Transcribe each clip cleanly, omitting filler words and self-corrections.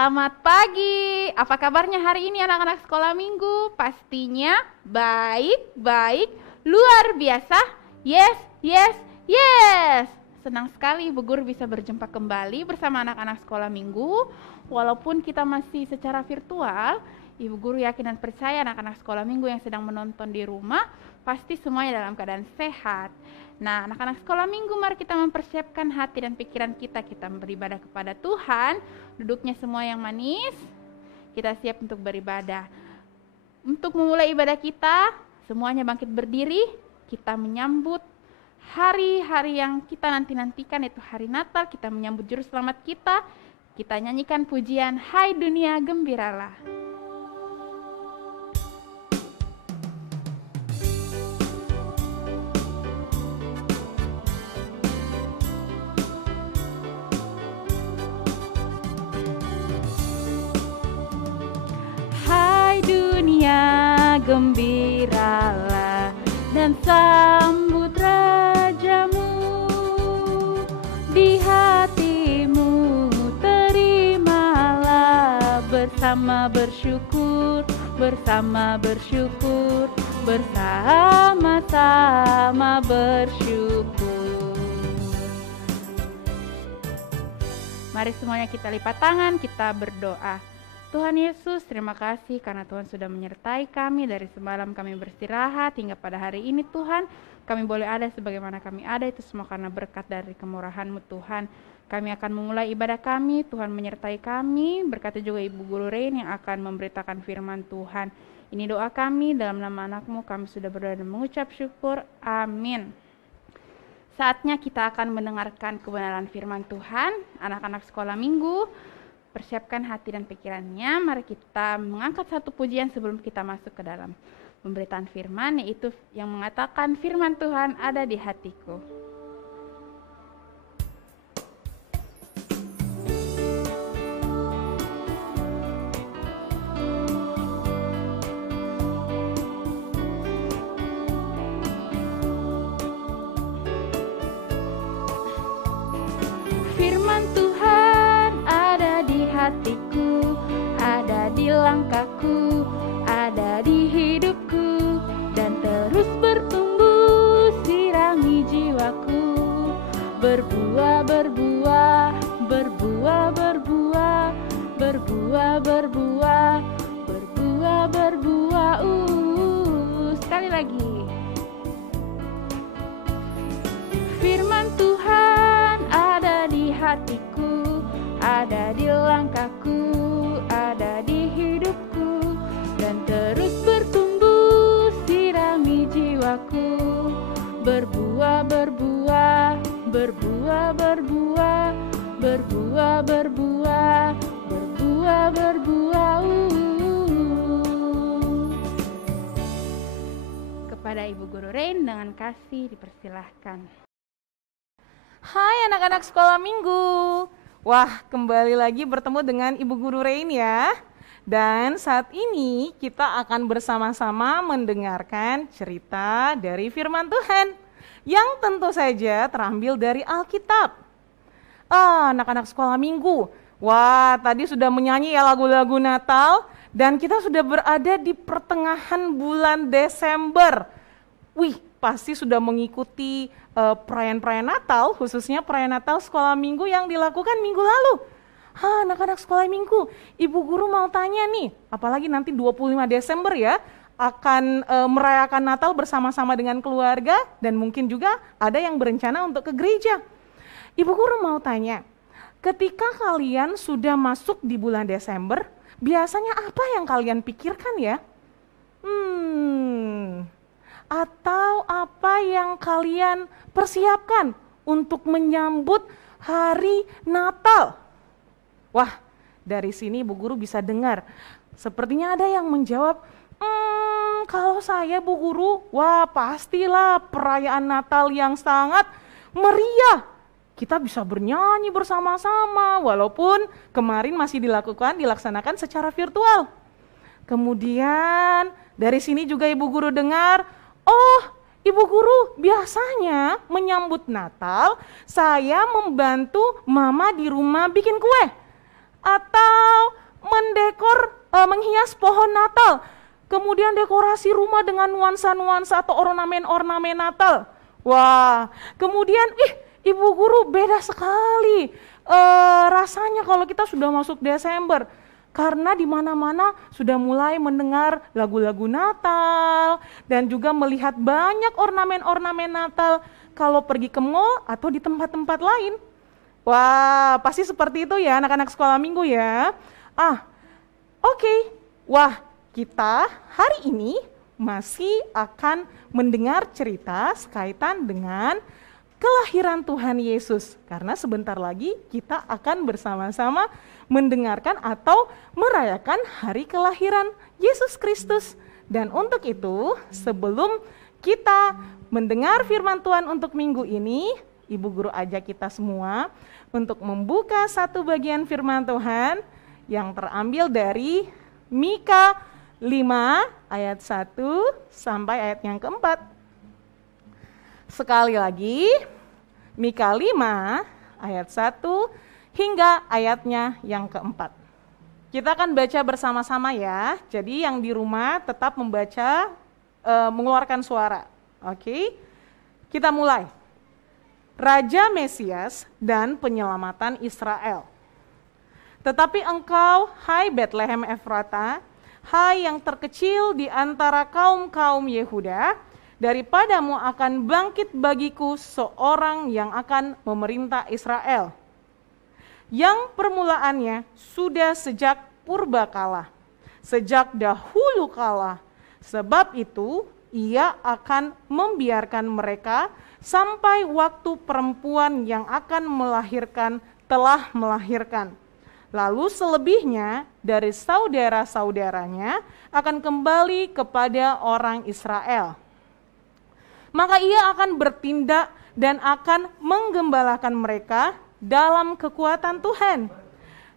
Selamat pagi. Apa kabarnya hari ini anak-anak sekolah minggu? Pastinya baik, luar biasa. Yes, yes, yes. Senang sekali Ibu Guru bisa berjumpa kembali bersama anak-anak sekolah minggu. Walaupun kita masih secara virtual, Ibu Guru yakin dan percaya anak-anak sekolah minggu yang sedang menonton di rumah pasti semuanya dalam keadaan sehat. Nah, anak-anak sekolah minggu, mari kita mempersiapkan hati dan pikiran kita. Kita beribadah kepada Tuhan. Duduknya semua yang manis. Kita siap untuk beribadah. Untuk memulai ibadah kita, semuanya bangkit berdiri. Kita menyambut hari-hari yang kita nanti-nantikan, yaitu hari Natal. Kita menyambut Juru Selamat kita. Kita nyanyikan pujian, Hai Dunia Gembiralah. Gembiralah dan sambut rajamu di hatimu, terimalah bersama bersyukur, bersama-sama bersyukur. Mari semuanya kita lipat tangan, kita berdoa. Tuhan Yesus, terima kasih karena Tuhan sudah menyertai kami dari semalam kami beristirahat hingga pada hari ini Tuhan. Kami boleh ada sebagaimana kami ada, itu semua karena berkat dari kemurahan-Mu Tuhan. Kami akan memulai ibadah kami, Tuhan menyertai kami, berkati juga Ibu Guru Rain yang akan memberitakan firman Tuhan. Ini doa kami, dalam nama anak-Mu kami sudah berdoa dan mengucap syukur, amin. Saatnya kita akan mendengarkan kebenaran firman Tuhan, anak-anak sekolah minggu. Persiapkan hati dan pikirannya, mari kita mengangkat satu pujian sebelum kita masuk ke dalam pemberitaan firman, yaitu yang mengatakan firman Tuhan ada di hatiku. Firman Tuhan ada di hatiku, ada di langkahku, ada di hidupku, dan terus bertumbuh sirami jiwaku. Berbuah, berbuah, berbuah, berbuah, berbuah, berbuah, berbuah, berbuah. Sekali lagi. Firman Tuhan ada di hatiku, ada di langkahku, ada di hidupku, dan terus bertumbuh sirami jiwaku. Berbuah, berbuah, berbuah, berbuah, berbuah, berbuah, berbuah, berbuah. Kepada Ibu Guru Rain dengan kasih dipersilahkan. Hai anak-anak sekolah minggu. Wah, kembali lagi bertemu dengan Ibu Guru Rain ya. Dan saat ini kita akan bersama-sama mendengarkan cerita dari firman Tuhan yang tentu saja terambil dari Alkitab. Anak-anak sekolah minggu, wah tadi sudah menyanyi ya lagu-lagu Natal dan kita sudah berada di pertengahan bulan Desember. Wih, pasti sudah mengikuti perayaan-perayaan Natal, khususnya perayaan Natal sekolah minggu yang dilakukan minggu lalu. Anak-anak sekolah minggu, Ibu Guru mau tanya nih, apalagi nanti 25 Desember ya, akan merayakan Natal bersama-sama dengan keluarga dan mungkin juga ada yang berencana untuk ke gereja. Ibu Guru mau tanya, ketika kalian sudah masuk di bulan Desember, biasanya apa yang kalian pikirkan ya? Atau apa yang kalian persiapkan untuk menyambut hari Natal? Wah, dari sini Bu Guru bisa dengar, sepertinya ada yang menjawab, kalau saya Bu Guru, wah pastilah perayaan Natal yang sangat meriah. Kita bisa bernyanyi bersama-sama, walaupun kemarin masih dilaksanakan secara virtual. Kemudian dari sini juga Ibu Guru dengar, oh, Ibu Guru, biasanya menyambut Natal, saya membantu Mama di rumah bikin kue. atau menghias pohon Natal, kemudian dekorasi rumah dengan nuansa-nuansa atau ornamen-ornamen Natal. Wah, kemudian Ibu Guru, beda sekali rasanya kalau kita sudah masuk Desember. Karena di mana-mana sudah mulai mendengar lagu-lagu Natal dan juga melihat banyak ornamen-ornamen Natal kalau pergi ke mall atau di tempat-tempat lain. Wah, pasti seperti itu ya anak-anak sekolah minggu ya. Oke. Wah, kita hari ini masih akan mendengar cerita sekaitan dengan kelahiran Tuhan Yesus. Karena sebentar lagi kita akan bersama-sama mendengarkan atau merayakan hari kelahiran Yesus Kristus. Dan untuk itu, sebelum kita mendengar firman Tuhan untuk minggu ini, Ibu Guru ajak kita semua untuk membuka satu bagian firman Tuhan yang terambil dari Mika 5 ayat 1 sampai ayat yang keempat. Sekali lagi, Mika 5 ayat 1 hingga ayatnya yang keempat. Kita akan baca bersama-sama ya, jadi yang di rumah tetap membaca, mengeluarkan suara. Oke, kita mulai. Raja Mesias dan penyelamatan Israel. Tetapi engkau, hai Betlehem Efrata, hai yang terkecil di antara kaum-kaum Yehuda, daripadamu akan bangkit bagiku seorang yang akan memerintah Israel, yang permulaannya sudah sejak purbakala, sejak dahulu kala. Sebab itu ia akan membiarkan mereka sampai waktu perempuan yang akan melahirkan telah melahirkan. Lalu selebihnya dari saudara-saudaranya akan kembali kepada orang Israel. Maka ia akan bertindak dan akan menggembalakan mereka dalam kekuatan Tuhan,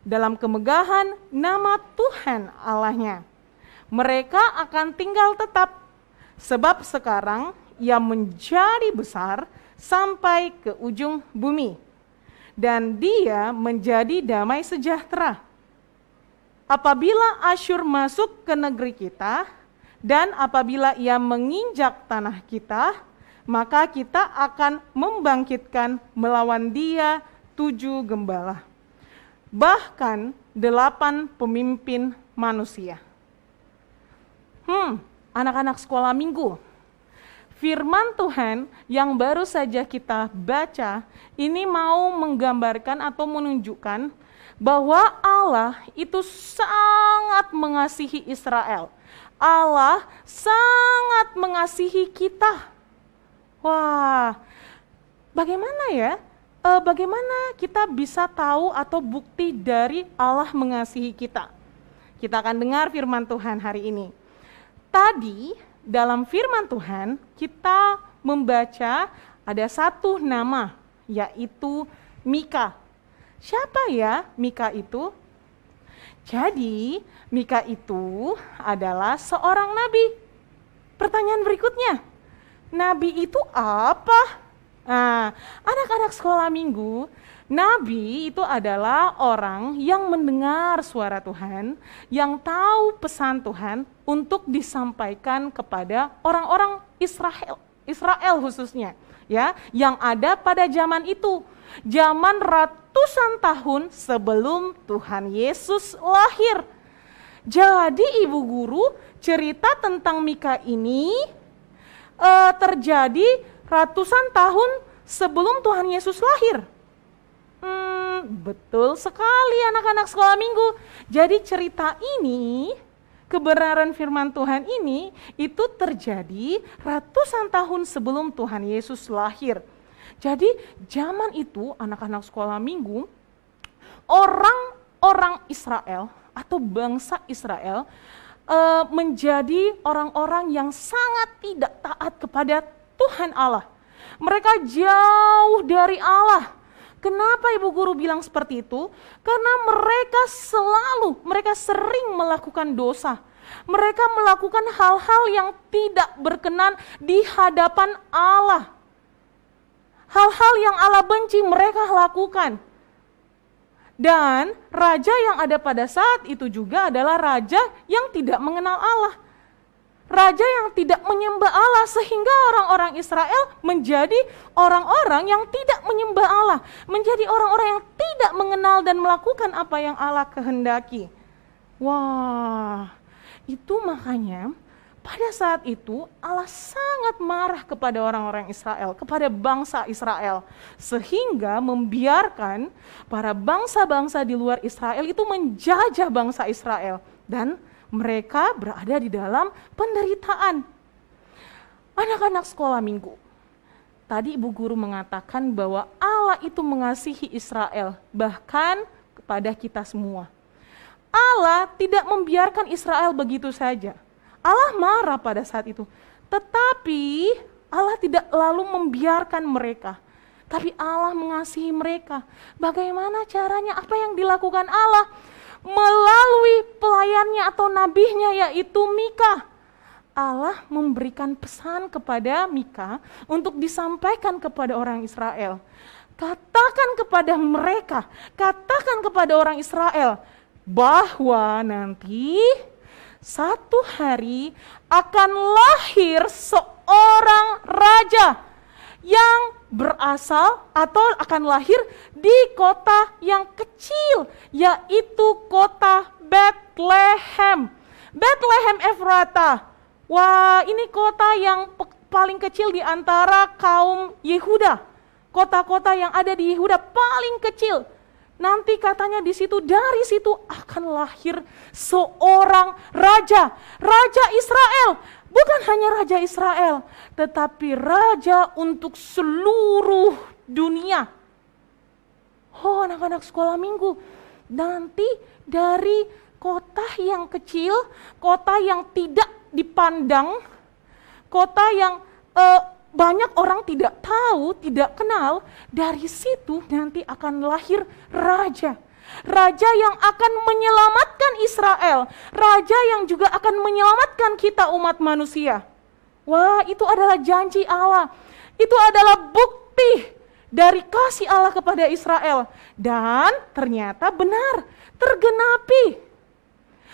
dalam kemegahan nama Tuhan Allahnya. Mereka akan tinggal tetap, sebab sekarang ia menjadi besar sampai ke ujung bumi, dan dia menjadi damai sejahtera. Apabila Asyur masuk ke negeri kita, dan apabila ia menginjak tanah kita, maka kita akan membangkitkan melawan dia 7 gembala, bahkan 8 pemimpin manusia. Anak-anak sekolah minggu, firman Tuhan yang baru saja kita baca ini mau menggambarkan atau menunjukkan bahwa Allah itu sangat mengasihi Israel. Allah sangat mengasihi kita. Wah, bagaimana ya? Bagaimana kita bisa tahu atau bukti dari Allah mengasihi kita? Kita akan dengar firman Tuhan hari ini. Tadi dalam firman Tuhan kita membaca ada satu nama, yaitu Mika. Siapa ya Mika itu? Jadi Mika itu adalah seorang nabi. Pertanyaan berikutnya, nabi itu apa? Nah, anak-anak sekolah minggu, nabi itu adalah orang yang mendengar suara Tuhan, yang tahu pesan Tuhan untuk disampaikan kepada orang-orang Israel khususnya, ya, yang ada pada zaman itu, zaman ratusan tahun sebelum Tuhan Yesus lahir. Jadi Ibu Guru, cerita tentang Mika ini terjadi ratusan tahun sebelum Tuhan Yesus lahir. Betul sekali anak-anak sekolah minggu. Jadi cerita ini, kebenaran firman Tuhan ini, itu terjadi ratusan tahun sebelum Tuhan Yesus lahir. Jadi zaman itu anak-anak sekolah minggu, orang-orang Israel atau bangsa Israel menjadi orang-orang yang sangat tidak taat kepada Tuhan Allah. Mereka jauh dari Allah. Kenapa Ibu Guru bilang seperti itu? Karena mereka sering melakukan dosa. Mereka melakukan hal-hal yang tidak berkenan di hadapan Allah. Hal-hal yang Allah benci mereka lakukan. Dan raja yang ada pada saat itu juga adalah raja yang tidak mengenal Allah. Raja yang tidak menyembah Allah, sehingga orang-orang Israel menjadi orang-orang yang tidak menyembah Allah, menjadi orang-orang yang tidak mengenal dan melakukan apa yang Allah kehendaki. Wah, itu makanya pada saat itu Allah sangat marah kepada orang-orang Israel, kepada bangsa Israel, sehingga membiarkan para bangsa-bangsa di luar Israel itu menjajah bangsa Israel, dan mereka berada di dalam penderitaan. Anak-anak sekolah minggu, tadi Ibu Guru mengatakan bahwa Allah itu mengasihi Israel, bahkan kepada kita semua. Allah tidak membiarkan Israel begitu saja. Allah marah pada saat itu, tetapi Allah tidak lalu membiarkan mereka, tapi Allah mengasihi mereka. Bagaimana caranya? Apa yang dilakukan Allah? Melalui pelayannya atau nabinya, yaitu Mika. Allah memberikan pesan kepada Mika untuk disampaikan kepada orang Israel. Katakan kepada mereka, katakan kepada orang Israel bahwa nanti satu hari akan lahir seorang raja yang berasal atau akan lahir di kota yang kecil, yaitu kota Bethlehem. Bethlehem Efrata. Wah, ini kota yang paling kecil di antara kaum Yehuda. Kota-kota yang ada di Yehuda paling kecil. Nanti katanya di situ, dari situ akan lahir seorang raja, Raja Israel. Bukan hanya Raja Israel, tetapi Raja untuk seluruh dunia. Oh, anak-anak sekolah minggu, nanti dari kota yang kecil, kota yang tidak dipandang, kota yang banyak orang tidak tahu, tidak kenal, dari situ nanti akan lahir raja. Raja yang akan menyelamatkan Israel, raja yang juga akan menyelamatkan kita umat manusia. Wah, itu adalah janji Allah. Itu adalah bukti dari kasih Allah kepada Israel. Dan ternyata benar, tergenapi.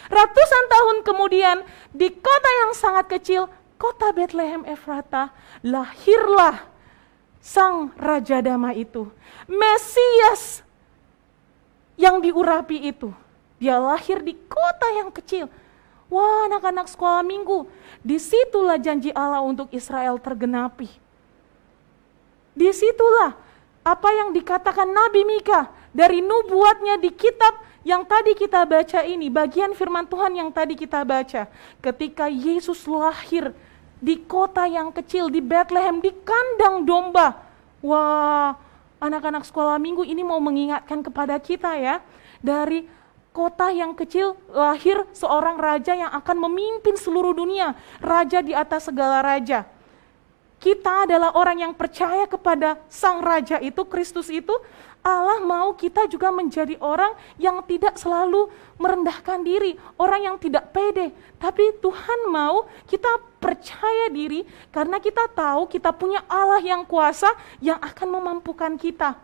Ratusan tahun kemudian, di kota yang sangat kecil, kota Bethlehem Efrata, lahirlah sang Raja Damai itu. Mesias yang diurapi itu, dia lahir di kota yang kecil. Wah, anak-anak sekolah minggu, disitulah janji Allah untuk Israel tergenapi. Disitulah apa yang dikatakan Nabi Mika dari nubuatnya di kitab yang tadi kita baca ini, bagian firman Tuhan yang tadi kita baca. Ketika Yesus lahir di kota yang kecil, di Bethlehem, di kandang domba. Wah, anak-anak sekolah minggu, ini mau mengingatkan kepada kita ya, dari kota yang kecil lahir seorang raja yang akan memimpin seluruh dunia, raja di atas segala raja. Kita adalah orang yang percaya kepada sang raja itu, Kristus itu. Allah mau kita juga menjadi orang yang tidak selalu merendahkan diri, orang yang tidak pede, tapi Tuhan mau kita percaya diri karena kita tahu kita punya Allah yang kuasa yang akan memampukan kita.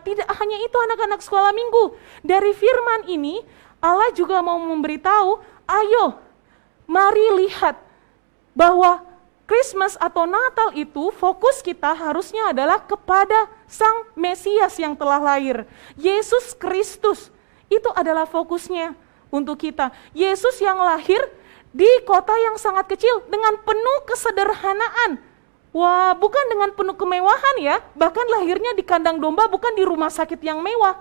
Tidak hanya itu anak-anak sekolah minggu, dari firman ini Allah juga mau memberitahu, ayo mari lihat bahwa Christmas atau Natal itu fokus kita harusnya adalah kepada Sang Mesias yang telah lahir. Yesus Kristus, itu adalah fokusnya untuk kita. Yesus yang lahir di kota yang sangat kecil dengan penuh kesederhanaan. Wah, bukan dengan penuh kemewahan ya, bahkan lahirnya di kandang domba, bukan di rumah sakit yang mewah.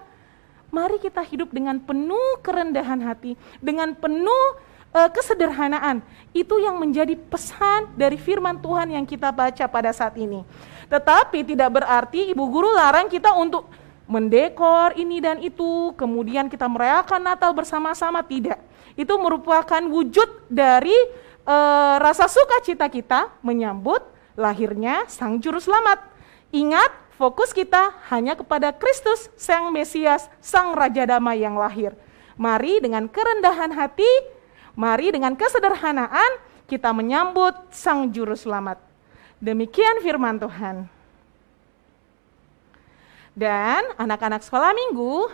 Mari kita hidup dengan penuh kerendahan hati, dengan penuh kesederhanaan. Itu yang menjadi pesan dari firman Tuhan yang kita baca pada saat ini. Tetapi tidak berarti Ibu Guru larang kita untuk mendekor ini dan itu, kemudian kita merayakan Natal bersama-sama, tidak. Itu merupakan wujud dari rasa sukacita kita menyambut lahirnya Sang Juru Selamat. Ingat, fokus kita hanya kepada Kristus, Sang Mesias, Sang Raja Damai yang lahir. Mari dengan kerendahan hati, mari dengan kesederhanaan kita menyambut Sang Juru Selamat. Demikian firman Tuhan. Dan anak-anak sekolah minggu,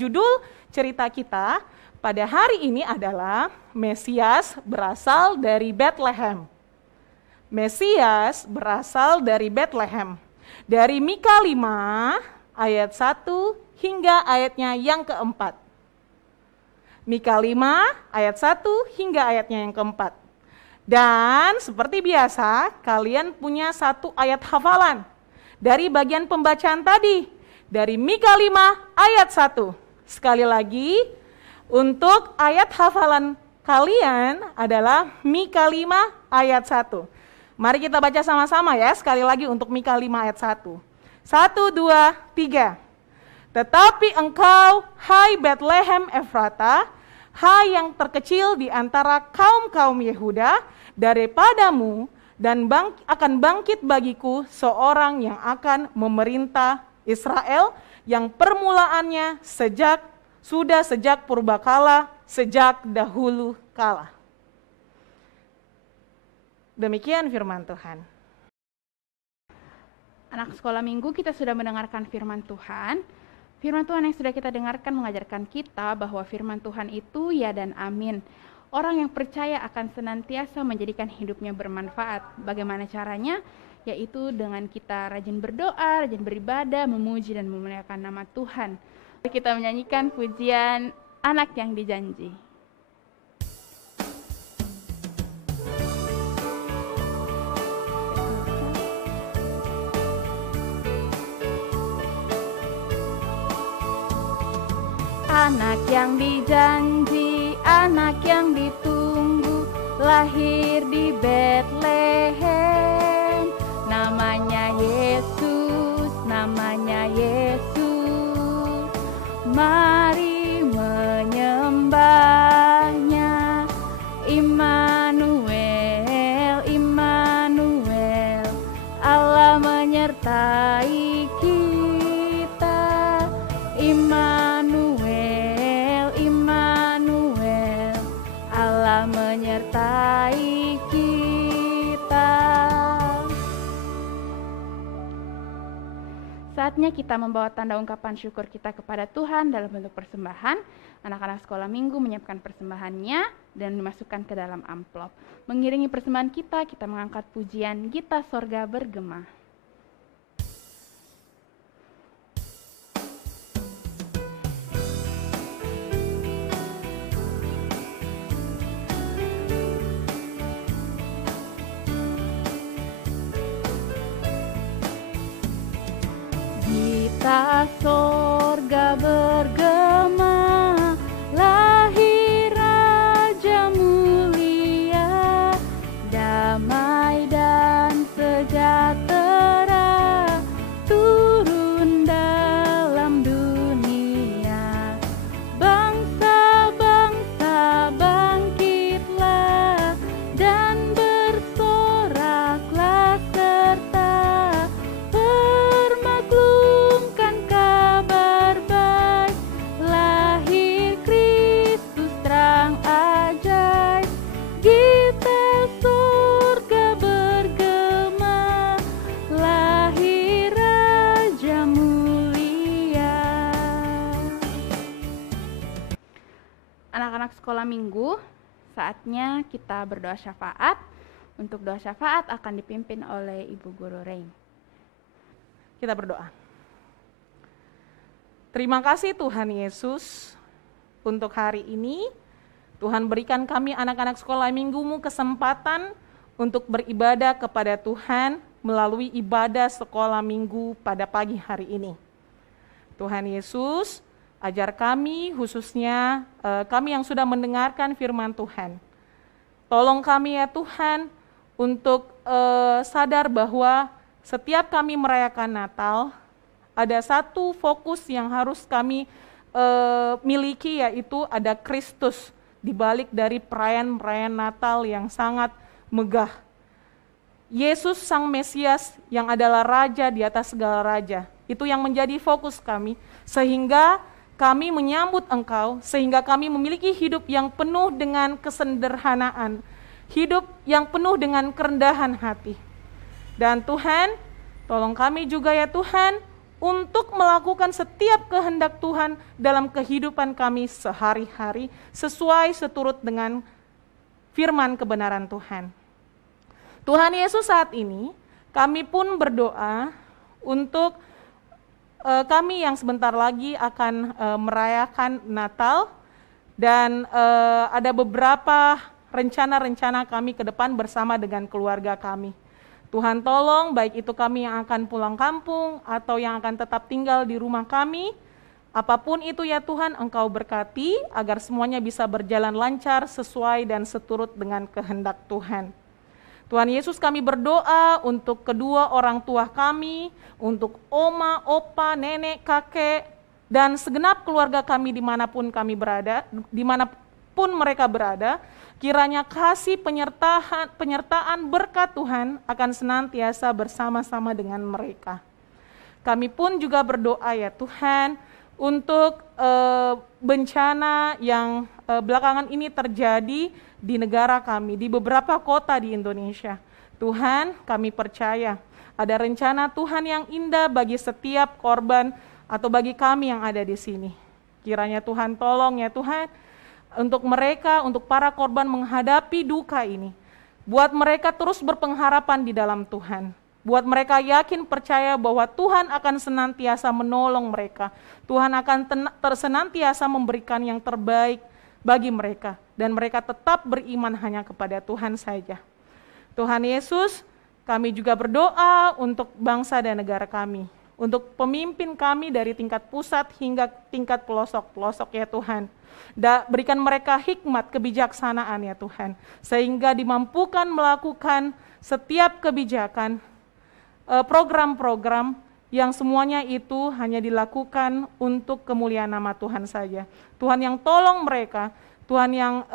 judul cerita kita pada hari ini adalah Mesias berasal dari Bethlehem. Mesias berasal dari Bethlehem. Dari Mika 5 ayat 1 hingga ayatnya yang keempat. Mika 5 ayat 1 hingga ayatnya yang keempat. Dan seperti biasa, kalian punya satu ayat hafalan dari bagian pembacaan tadi, dari Mika 5 ayat 1. Sekali lagi, untuk ayat hafalan kalian adalah Mika 5 ayat 1. Mari kita baca sama-sama ya, sekali lagi untuk Mika 5 ayat 1. 1, 2, 3. Tetapi engkau, hai Bethlehem Efrata, hai yang terkecil di antara kaum-kaum Yehuda, daripadamu dan akan bangkit bagiku seorang yang akan memerintah Israel, yang permulaannya sejak purbakala, sejak dahulu kala. Demikian firman Tuhan. Anak sekolah minggu, kita sudah mendengarkan firman Tuhan. Firman Tuhan yang sudah kita dengarkan mengajarkan kita bahwa firman Tuhan itu ya dan amin. Orang yang percaya akan senantiasa menjadikan hidupnya bermanfaat. Bagaimana caranya? Yaitu dengan kita rajin berdoa, rajin beribadah, memuji dan memuliakan nama Tuhan. Kita menyanyikan pujian Anak yang Dijanji. Anak yang dijanji, anak yang ditunggu, lahir di Bethlehem. Namanya Yesus, namanya Yesus. Mari menyembahnya. Immanuel, Immanuel, Allah menyertai kita. Immanuel, Immanuel, Allah menyertai kita. Saatnya kita membawa tanda ungkapan syukur kita kepada Tuhan dalam bentuk persembahan. Anak-anak sekolah minggu menyiapkan persembahannya dan dimasukkan ke dalam amplop. Mengiringi persembahan kita mengangkat pujian Gita Sorga Bergema. Gita sorga bergema, lahir Raja mulia, damai dan sejahtera, turun dalam dunia. Bangsa-bangsa bangkitlah dan bersoraklah serta permaklumkan kabar baik, lahir Kristus terang ajaib. Gita surga bergema, lahir Raja mulia. Anak-anak sekolah minggu, saatnya kita berdoa syafaat. Untuk doa syafaat akan dipimpin oleh Ibu Guru Rain. Kita berdoa. Terima kasih Tuhan Yesus untuk hari ini. Tuhan berikan kami anak-anak sekolah minggumu kesempatan untuk beribadah kepada Tuhan melalui ibadah sekolah minggu pada pagi hari ini. Tuhan Yesus, ajar kami khususnya kami yang sudah mendengarkan firman Tuhan. Tolong kami ya Tuhan untuk sadar bahwa setiap kami merayakan Natal, ada satu fokus yang harus kami miliki, yaitu ada Kristus di balik dari perayaan-perayaan Natal yang sangat megah. Yesus Sang Mesias yang adalah Raja di atas segala Raja. Itu yang menjadi fokus kami, sehingga kami menyambut Engkau, sehingga kami memiliki hidup yang penuh dengan kesederhanaan, hidup yang penuh dengan kerendahan hati. Dan Tuhan, tolong kami juga ya Tuhan, untuk melakukan setiap kehendak Tuhan dalam kehidupan kami sehari-hari sesuai seturut dengan firman kebenaran Tuhan. Tuhan Yesus, saat ini kami pun berdoa untuk kami yang sebentar lagi akan merayakan Natal, dan ada beberapa rencana-rencana kami ke depan bersama dengan keluarga kami. Tuhan tolong, baik itu kami yang akan pulang kampung atau yang akan tetap tinggal di rumah kami, apapun itu ya Tuhan, Engkau berkati agar semuanya bisa berjalan lancar sesuai dan seturut dengan kehendak Tuhan. Tuhan Yesus, kami berdoa untuk kedua orang tua kami, untuk oma, opa, nenek, kakek, dan segenap keluarga kami dimanapun kami berada, dimanapun mereka berada. Kiranya kasih penyertaan berkat Tuhan akan senantiasa bersama-sama dengan mereka. Kami pun juga berdoa ya Tuhan untuk bencana yang belakangan ini terjadi di negara kami, di beberapa kota di Indonesia. Tuhan, kami percaya ada rencana Tuhan yang indah bagi setiap korban atau bagi kami yang ada di sini. Kiranya Tuhan tolong ya Tuhan, untuk mereka, untuk para korban menghadapi duka ini. Buat mereka terus berpengharapan di dalam Tuhan. Buat mereka yakin percaya bahwa Tuhan akan senantiasa menolong mereka. Tuhan akan senantiasa memberikan yang terbaik bagi mereka. Dan mereka tetap beriman hanya kepada Tuhan saja. Tuhan Yesus, kami juga berdoa untuk bangsa dan negara kami. Untuk pemimpin kami dari tingkat pusat hingga tingkat pelosok-pelosok ya Tuhan. Berikan mereka hikmat, kebijaksanaan ya Tuhan, sehingga dimampukan melakukan setiap kebijakan, program-program yang semuanya itu hanya dilakukan untuk kemuliaan nama Tuhan saja. Tuhan yang tolong mereka, Tuhan yang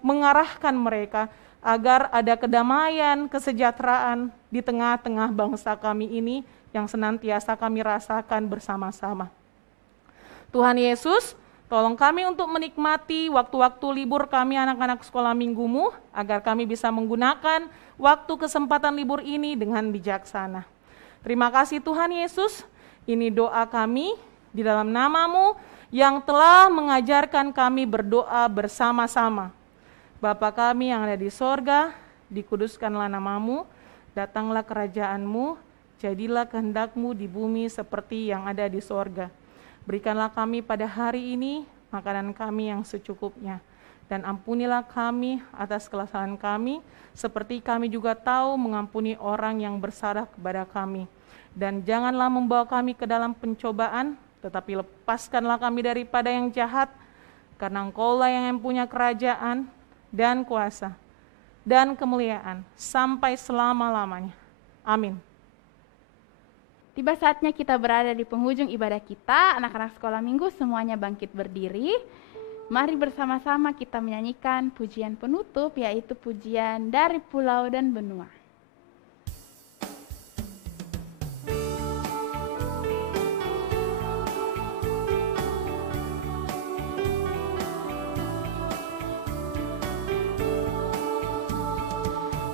mengarahkan mereka agar ada kedamaian, kesejahteraan di tengah-tengah bangsa kami ini yang senantiasa kami rasakan bersama-sama. Tuhan Yesus, tolong kami untuk menikmati waktu-waktu libur kami anak-anak sekolah minggumu, agar kami bisa menggunakan waktu kesempatan libur ini dengan bijaksana. Terima kasih Tuhan Yesus, ini doa kami di dalam nama-Mu yang telah mengajarkan kami berdoa bersama-sama. Bapa kami yang ada di sorga, dikuduskanlah nama-Mu, datanglah kerajaan-Mu, jadilah kehendak-Mu di bumi seperti yang ada di sorga. Berikanlah kami pada hari ini makanan kami yang secukupnya, dan ampunilah kami atas kesalahan kami, seperti kami juga tahu mengampuni orang yang bersalah kepada kami. Dan janganlah membawa kami ke dalam pencobaan, tetapi lepaskanlah kami daripada yang jahat, karena Engkau-lah yang mempunyai kerajaan dan kuasa dan kemuliaan sampai selama-lamanya. Amin. Tiba saatnya kita berada di penghujung ibadah kita. Anak-anak sekolah minggu semuanya bangkit berdiri. Mari bersama-sama kita menyanyikan pujian penutup, yaitu pujian dari pulau dan benua.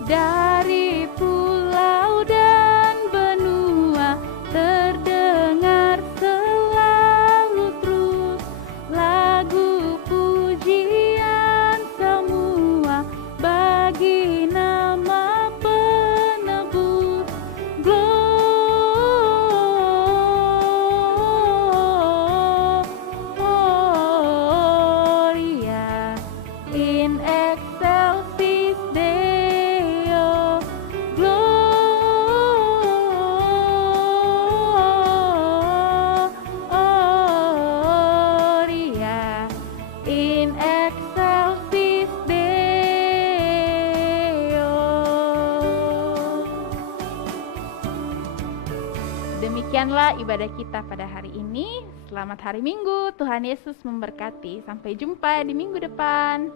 Dari pulau dan benua terdengar selalu terus lagu pujian semua bagi nama penebus. Gloria in excelsis Deo. Gloria in excelsis Deo. Demikianlah ibadah kita pada hari ini. Selamat hari Minggu, Tuhan Yesus memberkati. Sampai jumpa di minggu depan.